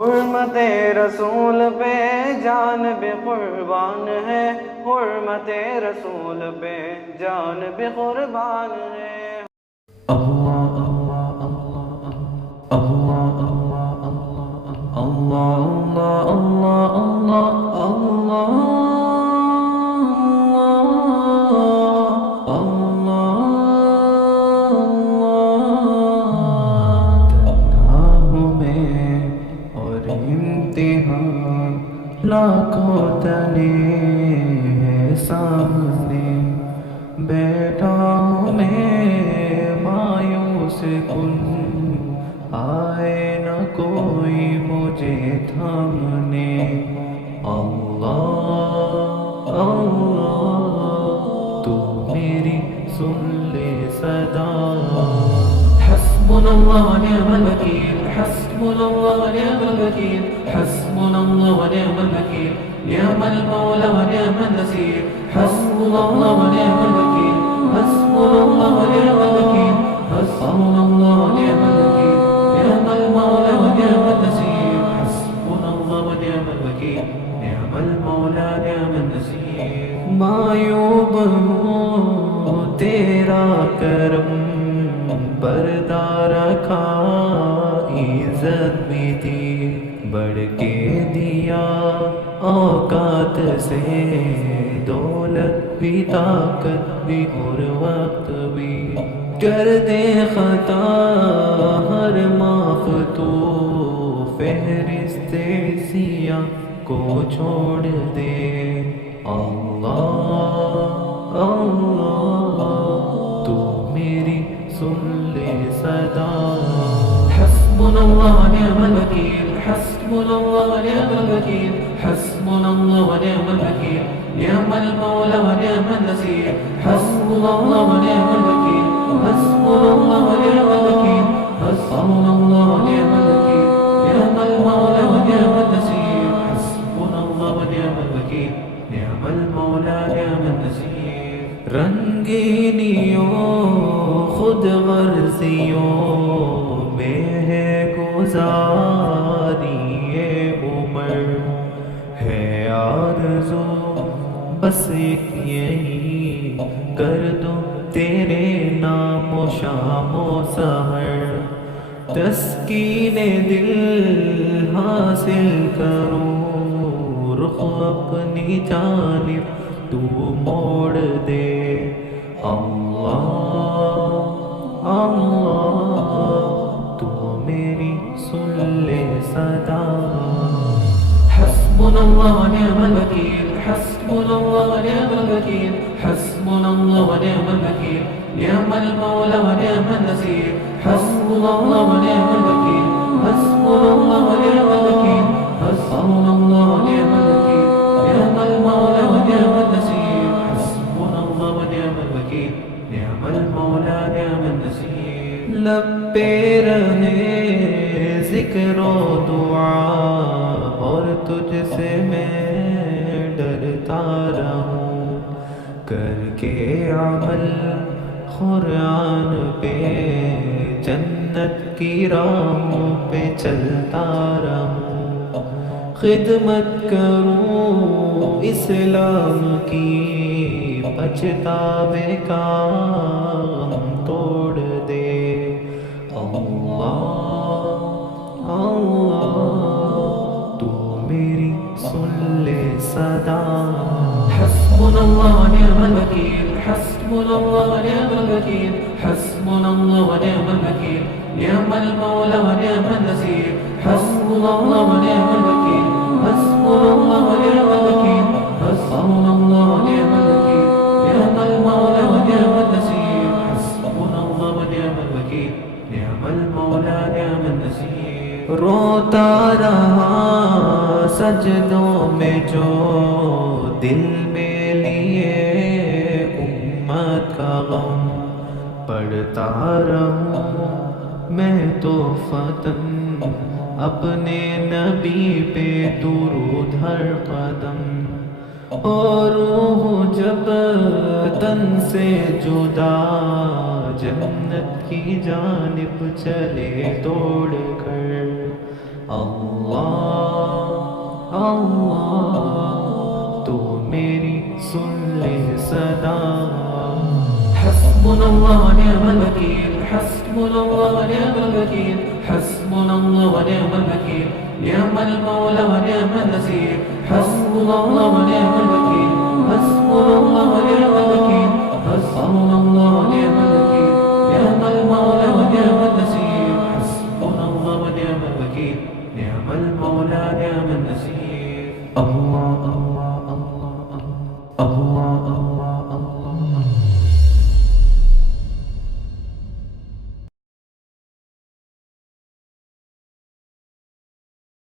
حرمت رسول پہ جان بھی قربان ہے، حرمت رسول پہ جان بھی قربان ہے۔ اللہ اللہ اللہ اللہ اللہ اللہ اللہ لاکھوں تلے ہے سامنے بیٹھا ہوں میں مایوس کن، آئے نہ کوئی مجھے تھامنے۔ اللہ اللہ تو میری سن لے صدا، حسبنا اللہ ونعم الوکیل، حسبنا اللہ ونعم الوکیل، حسبنا اللہ ونعم الوکیل، نعم المولى ونعم النصير، حسبنا الله ونعم الوكيل، حسبنا الله ونعم الوكيل، حسبنا الله ونعم الوكيل، نعم المولى ونعم النصير، حسبنا الله ونعم الوكيل، نعم المولى نعم النصير۔ معیوب ہوں تیرا کرم پردہ رکھا، عزت بھی دی بڑھ کے دیا اوقات سے، دولت بھی طاقت بھی اور وقت بھی، کر دے خطا ہر معاف تو، فہرست سیاہ کو چھوڑ دے۔ اللہ اللہ تو میری سن لے صدا، حسبنا اللہ ونعم الوکیل، حسبنا اللہ ونعم الوکیل، حسبنا اللہ ونعم الوکیل، نعم المولى ونعم النصير، حسبنا الله ونعم الوكيل، حسبنا الله ونعم الوكيل، حسبنا الله ونعم الوكيل، نعم المولى ونعم النصير، حسبنا الله ونعم الوكيل، نعم المولى نعم النصير۔ رنگینیوں خود غرضیوں میں ہے گزاری عمر، ہے آرزو بس ایک یہی، کر دو تیرے نام و شام و سحر، تسکین دل حاصل کروں، رخ اپنی جانب تو موڑ دے۔ اللہ اللہ تو میری سن لے صدا، حسبنا اللہ ونعم الوکیل، حسبنا اللہ ونعم الوکیل، حسبنا اللہ ونعم الوکیل، نعم المولى ونعم النصير، حسبنا اللہ ونعم الوکیل، حسبنا اللہ ونعم الوکیل، حسبنا اللہ ونعم الوکیل، نعم المولى ونعم النصير، حسبنا اللہ ونعم الوکیل، نعم المولى نعم النصير۔ لب پہ رہے ذکر و دعا اور تجھ سے میں ڈرتا رہوں، کر کے عمل قرآن پہ جنت کی راہوں پہ چلتا رہوں، خدمت کروں اسلام کی پچھتاوے کا غم توڑ دے۔ اللہ اللہ تو میری سن لے صدا، حسبنا اللہ ونعم الوکیل، حسبنا اللہ ونعم الوکیل، حسبنا اللہ ونعم الوکیل، نعم المولى ونعم النصير، حسبنا اللہ ونعم الوکیل، حسبنا اللہ ونعم الوکیل، حسبنا اللہ ونعم الوکیل، نعم المولى ونعم النصير، حسبنا اللہ ونعم الوکیل، نعم المولى نعم النصير۔ روتا رہا سجدوں میں جو دل میں لیے امت کا غم، پڑھتا رہوں میں تو فتن اپنے نبی پہ درود ہر قدم، اور روح جب تن سے جدا جنت کی جانب چلے دوڑ کر۔ اللہ اللہ اللہ تو میری سن لے صدا حسبنا اللہ ونعم الوکیل حسبنا اللہ ونعم الوکیل حسبنا اللہ ونعم الوکیل نعم المولى ونعم النصير حسبنا الله ونعم الوكيل حسبنا الله ونعم الوكيل حسبنا الله ونعم الوكيل نعم المولى ونعم النصير حسبنا الله ونعم الوكيل نعم المولى نعم النصير الله الله الله الله الله